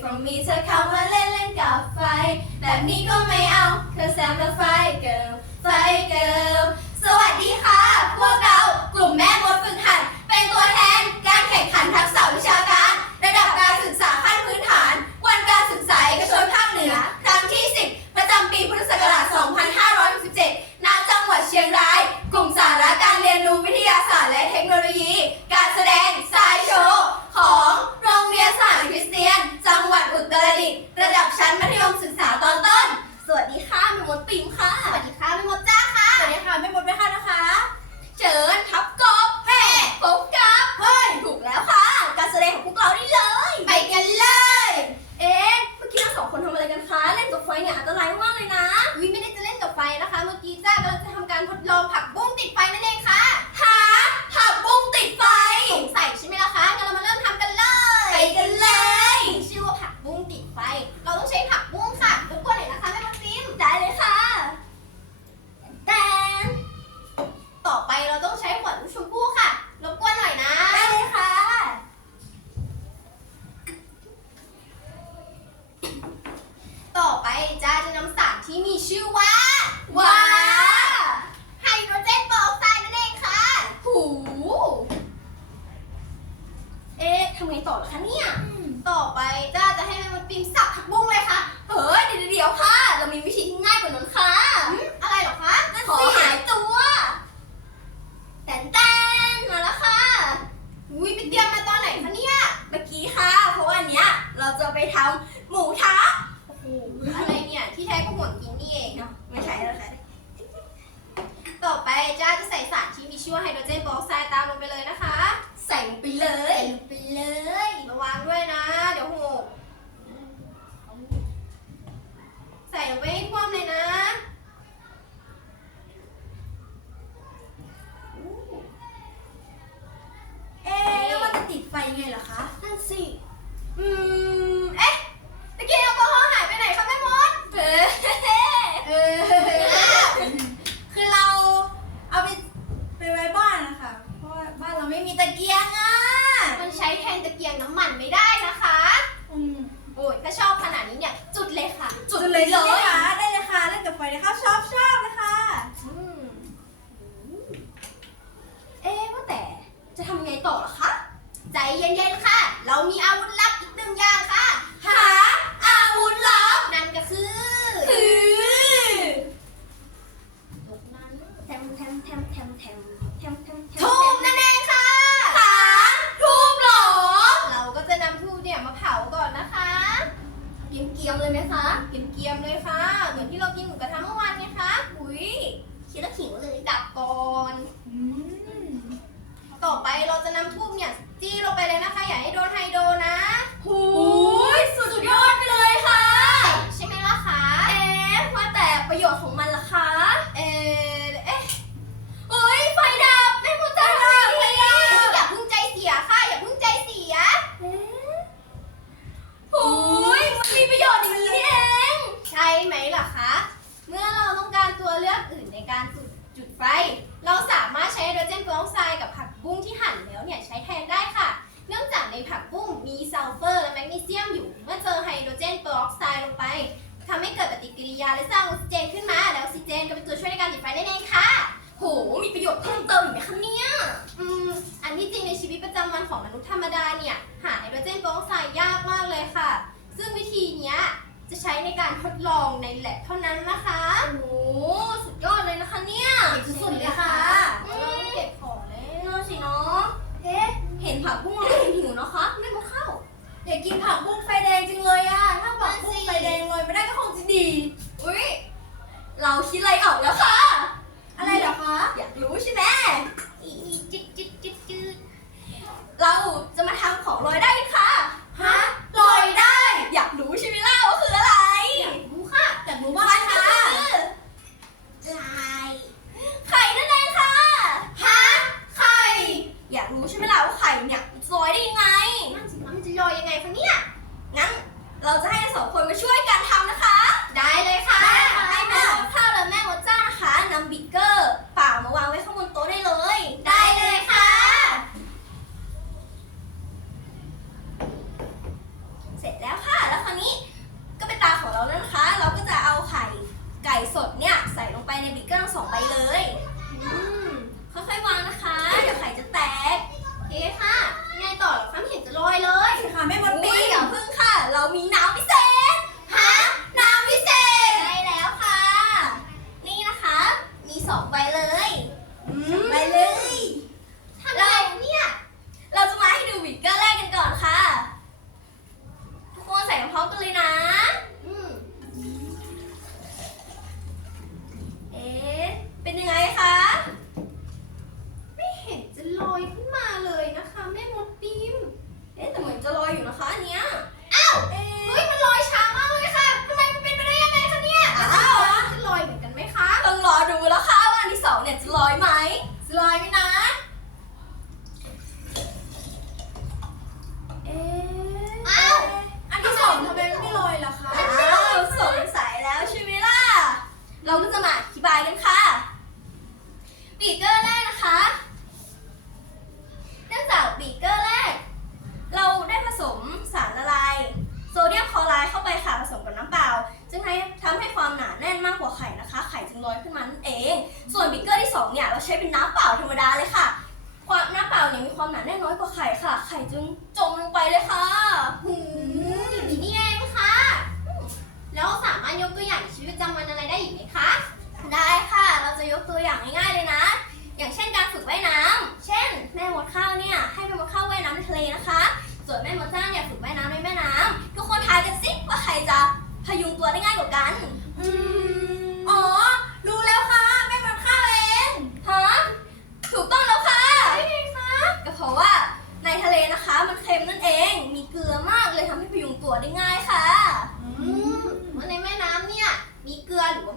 from me เธอเข้ามาเล่นเล่นกับไฟ แบบนี้ก็ไม่เอา cause I'm a fire girl fire girl สวัสดีค่ะ พวกเรากลุ่มแม่มดฝึกหัด เป็นตัวแทนการแข่งขันทักษะวิชา ต่อไปจ้าจะนำสารที่มีชื่อว่าว้าไฮโดรเจนเปอร์ออกไซด์นั่นเองค่ะ หู เอ๊ะทำไงต่อล่ะคะเนี่ย ต่อไปจ้าจะให้แม่มาปิมสับผักบุ้งเลยค่ะเฮ้ยเดี๋ยวเดี๋ยวค่ะ เรามีวิธีที่ง่ายกว่านั้นค่ะ อืมอะไรเหรอคะ ขอหายตัวแตนแตนมาแล้วค่ะ อุ้ยไปเตรียมมาตอนไหนคะเนี่ย เมื่อกี้ค่ะ เพราะว่าอันเนี้ยเราจะไปทำหมูทะ โอ้โหอะไรเนี่ย ที่แท้ก็ห่วงกินนี่เองเนาะ ไม่ใช่แล้วค่ะ ต่อไปจ้าจะใส่สารที่มีชื่อว่าไฮโดรเจนเปอร์ออกไซด์ตามลงไปเลยนะคะ ใส่ลงไปเลย ใส่ลงไปเลยระวังด้วยนะ เดี๋ยวหกใส่ลงไปให้ท่วมเลยนะ เอ๊ะแล้วมันจะติดไฟไงเหรอคะ นั่นสิ อืม เอ๊ะตะเกียงแอลกอฮอล์หายไปไหนคะแม่มดเอ๊ะเออคือเราเอาไปไปไว้บ้านนะคะ เพราะว่าบ้านเราไม่มีตะเกียงอะ มันใช้แทนตะเกียงน้ำมันไม่ได้นะคะ อืมโอ้ยถ้าชอบขนาดนี้เนี่ย จุดเลยค่ะ จุดเลยใช่ไหมคะได้เลยค่ะเล่นกับไฟนะคะชอบชอบเลยค่ะอืมเอ๊ะว่าแต่จะทำไงต่อล่ะคะ ใจเย็นๆค่ะ เรามีอาวุธลับ อีกหนึ่งอย่างค่ะ หาอาวุธลับนั่นก็คือคือยกนั้นแทมแทมแทมแทมแทมแทมแทมแทมทูบนั่นเองค่ะหาทูบเหรอ เราก็จะนำทูบเนี่ยมาเผาก่อนนะคะเกียมเกียมๆเลยไหมคะเกรียมๆเลยค่ะ เหมือนที่เรากินหมูกระทะเมื่อวานไงคะอุ้ยคิดแล้วหิวเลยดับก่อนอืมต่อไปเราจะนำทูบเนี่ยจี้ลงไป อยู่เมื่อเจอไฮโดรเจนเปอร์ออกไซด์ลงไปทำให้เกิดปฏิกิริยาและสร้างออกซิเจนขึ้นมา แล้วออกซิเจนก็เป็นตัวช่วยในการติดไฟนั่นเองค่ะ โห มีประโยชน์เพิ่มเติมอีกไหมคะเนี่ย อืม อันที่จริงในชีวิตประจำวันของมนุษย์ธรรมดาเนี่ย หาไฮโดรเจนเปอร์ออกไซด์ยากมากเลยค่ะ ซึ่งวิธีเนี้ยจะใช้ในการทดลองในแลบเท่านั้นนะคะ โอ้โหสุดยอดเลยนะคะเนี่ยสุดๆเลยค่ะ อืม เก็บของเลยน่าสิเนาะ เมีความหนาแน่นน้อยกว่าไข่ค่ะ ไข่จึงจมลงไปเลยค่ะหืมนี่เองคะแล้วสามารถยกตัวอย่างชีวิตประจำวันอะไรได้อีกไหมคะ ได้ค่ะ เราจะยกตัวอย่างง่ายๆเลยนะ อย่างเช่นการฝึกว่ายน้ำเช่น แม่มดข้าวเนี่ยให้แม่มดข้าวว่ายน้ำในทะเลนะคะ ส่วนแม่มดจ้างเนี่ยฝึกว่ายน้ำในแม่น้ำ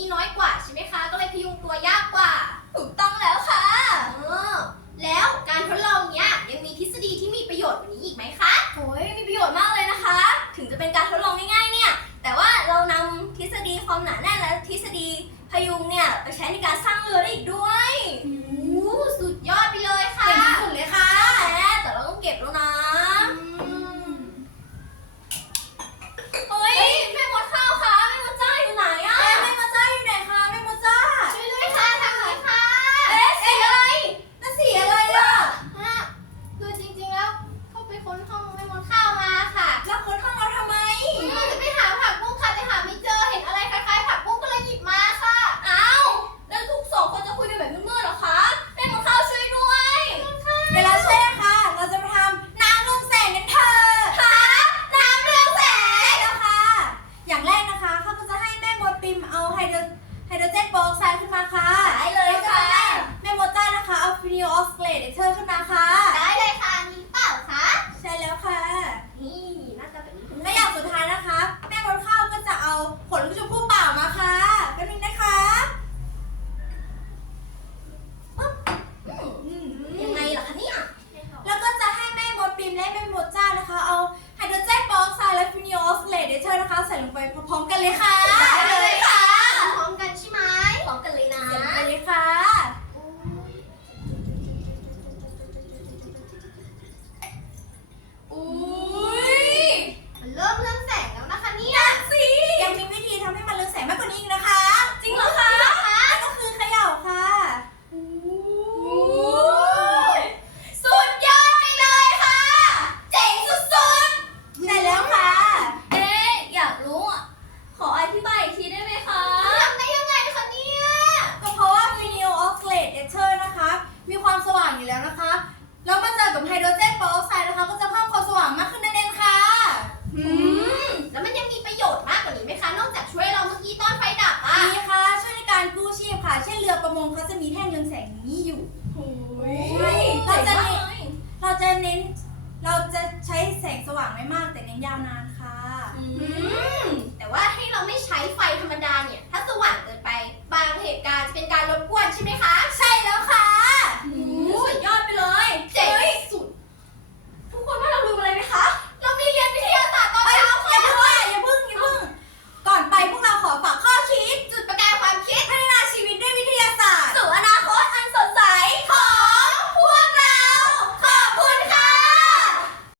ีน้อยกว่า โอ้ย